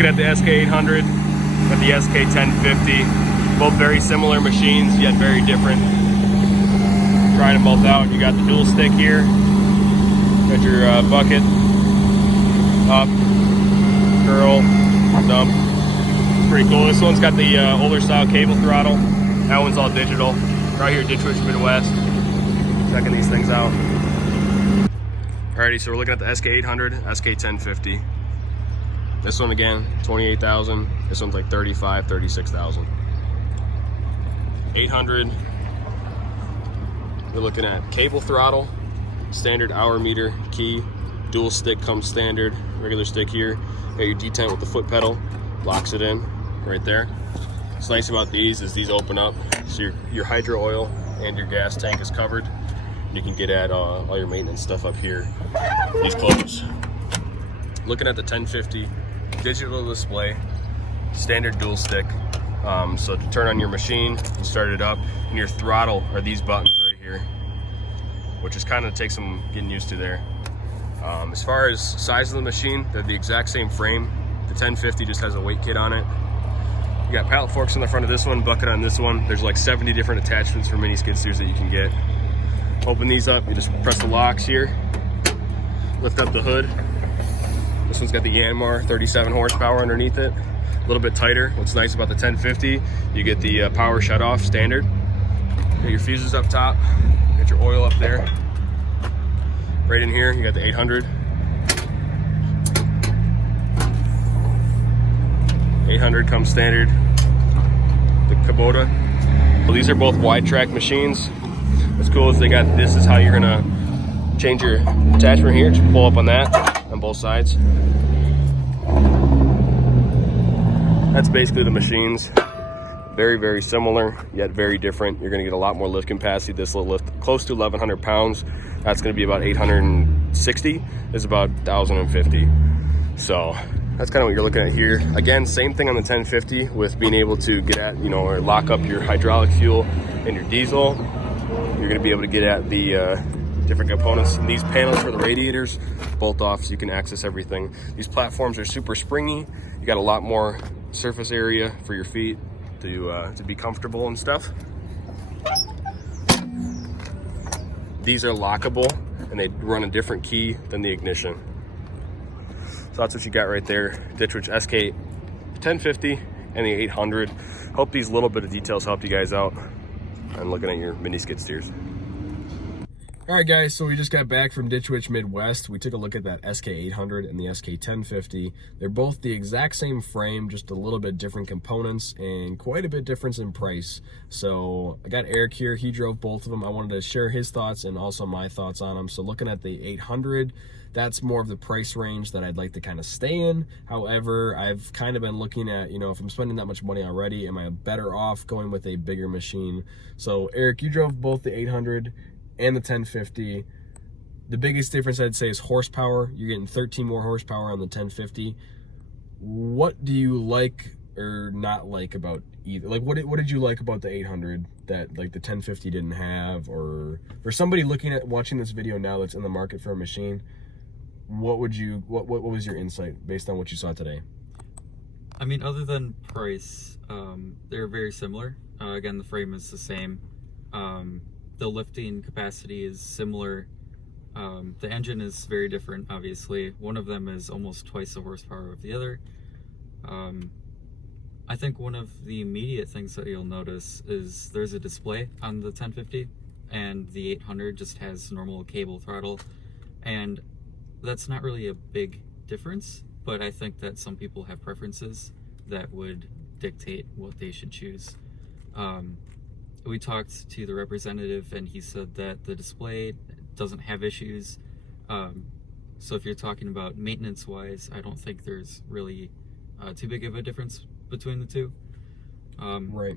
looking at the SK800 and the SK1050. Both very similar machines, yet very different. Trying them both out. You got the dual stick here. Got your bucket, up, curl, dump. Pretty cool. This one's got the older style cable throttle. That one's all digital. Right here, Ditch Witch Midwest. Checking these things out. Alrighty, so we're looking at the SK800, SK1050. This one again, 28,000. This one's like 35, 36,000. 800. We're looking at cable throttle, standard hour meter key, dual stick comes standard, regular stick here. Got your detent with the foot pedal, locks it in right there. What's nice about these is these open up, so your hydro oil and your gas tank is covered. You can get at all your maintenance stuff up here. These close. Looking at the 1050, digital display, standard dual stick. So to turn on your machine, you start it up, and your throttle are these buttons right here, which is kind of takes some getting used to there. As far as size of the machine, they're the exact same frame. The 1050 just has a weight kit on it. You got pallet forks on the front of this one, bucket on this one. There's like 70 different attachments for mini skid steers that you can get. Open these up, you just press the locks here, lift up the hood. This one's got the Yanmar 37 horsepower underneath it, a little bit tighter. What's nice about the 1050, you get the power shut off standard. Got your fuses up top, got your oil up there. Right in here, you got the 800. 800 comes standard. The Kubota. Well, these are both wide track machines. What's cool is they got, this is how you're gonna change your attachment here. Just pull up on that on both sides. That's basically the machines. Very, very similar, yet very different. You're gonna get a lot more lift capacity. This will lift close to 1,100 pounds. That's gonna be about 860. This is about 1,050. So that's kind of what you're looking at here. Again, same thing on the 1050 with being able to get at, or lock up your hydraulic fuel and your diesel. You're gonna be able to get at the different components. And these panels for the radiators bolt off so you can access everything. These platforms are super springy. You got a lot more surface area for your feet to be comfortable and stuff. These are lockable and they run a different key than the ignition. So that's what you got right there. Ditch Witch SK 1050 and the 800. Hope these little bit of details helped you guys out on looking at your mini skid steers. All right, guys, so we just got back from Ditch Witch Midwest. We took a look at that SK800 and the SK1050. They're both the exact same frame, just a little bit different components and quite a bit difference in price. So I got Eric here. He drove both of them. I wanted to share his thoughts and also my thoughts on them. So looking at the 800, that's more of the price range that I'd like to kind of stay in. However, I've kind of been looking at, if I'm spending that much money already, am I better off going with a bigger machine? So Eric, you drove both the 800 and the 1050. The biggest difference I'd say is horsepower. You're getting 13 more horsepower on the 1050. What do you like or not like about either? Like, what did you like about the 800 that like the 1050 didn't have? Or for somebody watching this video now that's in the market for a machine, what was your insight based on what you saw today? I mean, other than price, they're very similar. Again, the frame is the same. The lifting capacity is similar. The engine is very different, obviously. One of them is almost twice the horsepower of the other. I think one of the immediate things that you'll notice is there's a display on the 1050, and the 800 just has normal cable throttle. And that's not really a big difference, but I think that some people have preferences that would dictate what they should choose. We talked to the representative and he said that the display doesn't have issues. So if you're talking about maintenance wise, I don't think there's really too big of a difference between the two. Right.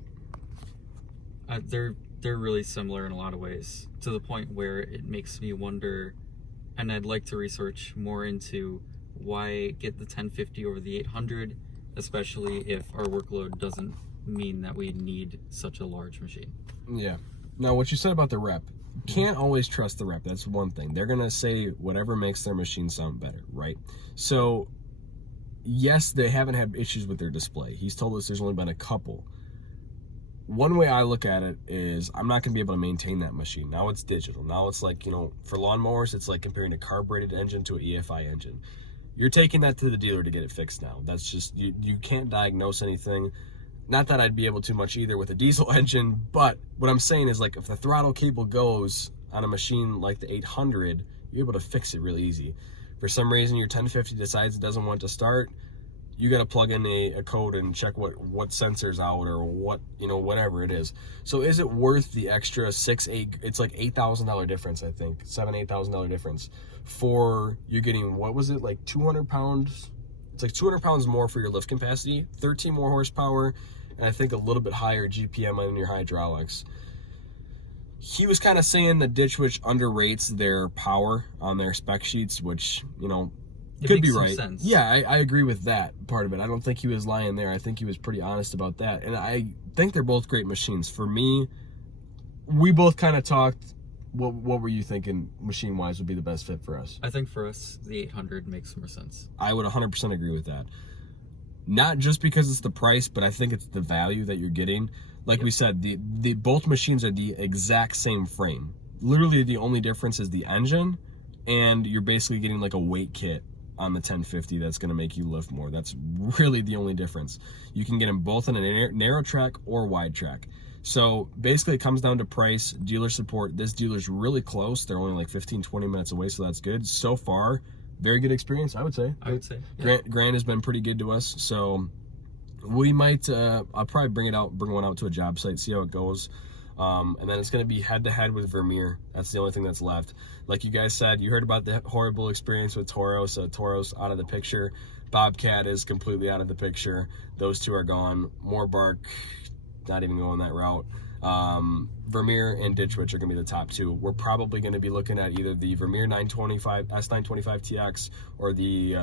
They're really similar in a lot of ways, to the point where it makes me wonder, and I'd like to research more into why get the 1050 over the 800, especially if our workload doesn't mean that we need such a large machine. Yeah. Now, what you said about the rep, can't always trust the rep. That's one thing. They're going to say whatever makes their machine sound better, right? So yes, they haven't had issues with their display. He's told us there's only been a couple. One way I look at it is I'm not going to be able to maintain that machine. Now it's digital. Now it's like, you know, for lawnmowers, it's like comparing a carbureted engine to an EFI engine. You're taking that to the dealer to get it fixed now. That's just, you can't diagnose anything. Not that I'd be able to much either with a diesel engine, but what I'm saying is, like, if the throttle cable goes on a machine like the 800, you're able to fix it really easy. For some reason, your 1050 decides it doesn't want to start, you got to plug in a code and check what sensor's out or what, you know, whatever it is. So is it worth the extra it's like $8,000 difference, I think, $8,000 difference for you're getting, what was it, like 200 pounds? It's like 200 pounds more for your lift capacity, 13 more horsepower, and I think a little bit higher GPM on your hydraulics. He was kind of saying that Ditch Witch underrates their power on their spec sheets, which, you know, could be right. Sense. Yeah, I agree with that part of it. I don't think he was lying there. I think he was pretty honest about that. And I think they're both great machines. For me, we both kind of talked. What were you thinking machine-wise would be the best fit for us? I think for us, the 800 makes more sense. I would 100% agree with that. Not just because it's the price, but I think it's the value that you're getting. Like we said, the both machines are the exact same frame. Literally the only difference is the engine, and you're basically getting like a weight kit on the 1050 that's going to make you lift more. That's really the only difference. You can get them both in a narrow track or wide track. So basically it comes down to price, dealer support. This dealer's really close. They're only like 15-20 minutes away, so that's good. So far, very good experience, I would say. Yeah. Grant has been pretty good to us, so we might I'll probably bring one out to a job site, see how it goes. And then it's going to be head-to-head with Vermeer. That's the only thing that's left. Like you guys said, you heard about the horrible experience with Toro, so Toro's out of the picture. Bobcat is completely out of the picture. Those two are gone. Morbark, not even going that route. Vermeer and Ditch Witch are going to be the top two. We're probably going to be looking at either the Vermeer S925TX or the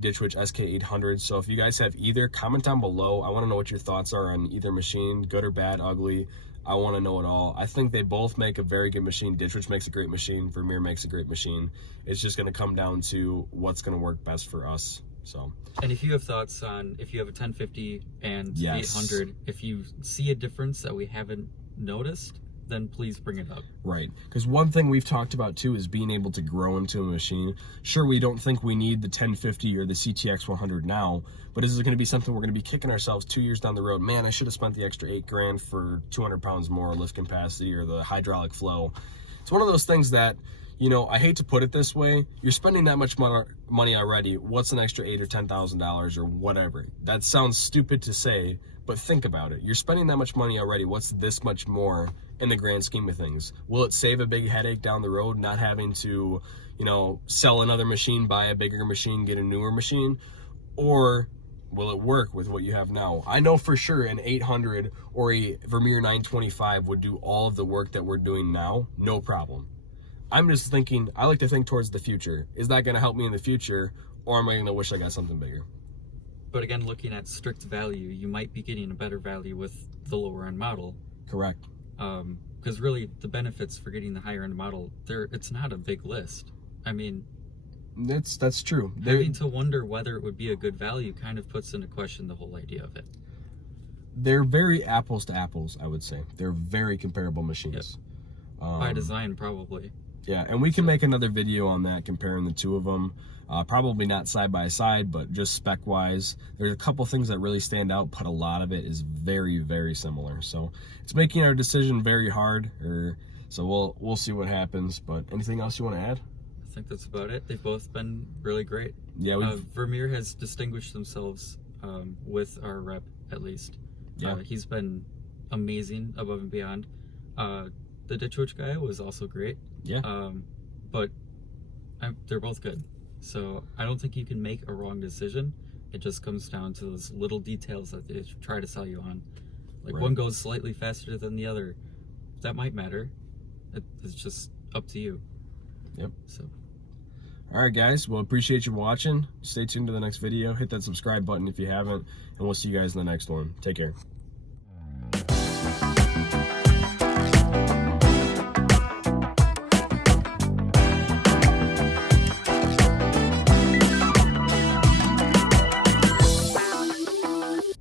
Ditch Witch SK800. So if you guys have either, comment down below. I want to know what your thoughts are on either machine, good or bad, ugly. I want to know it all. I think they both make a very good machine. Ditch Witch makes a great machine. Vermeer makes a great machine. It's just going to come down to what's going to work best for us. So. And if you have thoughts on, if you have a 1050 and yes. 800, if you see a difference that we haven't noticed, then please bring it up. Right, because one thing we've talked about too is being able to grow into a machine. Sure, we don't think we need the 1050 or the CTX100 now, but this is going to be something we're going to be kicking ourselves 2 years down the road. Man, I should have spent the extra $8,000 for 200 pounds more lift capacity or the hydraulic flow. It's one of those things that, you know, I hate to put it this way, you're spending that much money already. What's an extra $8,000 or $10,000 or whatever? That sounds stupid to say, but think about it. You're spending that much money already. What's this much more in the grand scheme of things? Will it save a big headache down the road, not having to, you know, sell another machine, buy a bigger machine, get a newer machine? Or will it work with what you have now? I know for sure an 800 or a Vermeer 925 would do all of the work that we're doing now, no problem. I'm just thinking, I like to think towards the future. Is that going to help me in the future, or am I going to wish I got something bigger? But again, looking at strict value, you might be getting a better value with the lower end model. Correct. Because really, the benefits for getting the higher end model, it's not a big list. I mean, that's true. Having to wonder whether it would be a good value kind of puts into question the whole idea of it. They're very apples to apples, I would say. They're very comparable machines. Yep. By design, probably. Yeah, and we can make another video on that, comparing the two of them. Probably not side by side, but just spec wise. There's a couple things that really stand out, but a lot of it is very, very similar. So it's making our decision very hard. So we'll see what happens. But anything else you want to add? I think that's about it. They've both been really great. Yeah, Vermeer has distinguished themselves with our rep, at least. Yeah, he's been amazing, above and beyond. The Ditch Witch guy was also great. Yeah. But they're both good. So I don't think you can make a wrong decision. It just comes down to those little details that they try to sell you on. Like, one goes slightly faster than the other. That might matter. It's just up to you. Yep. So. All right, guys. Well, appreciate you watching. Stay tuned to the next video. Hit that subscribe button if you haven't. And we'll see you guys in the next one. Take care.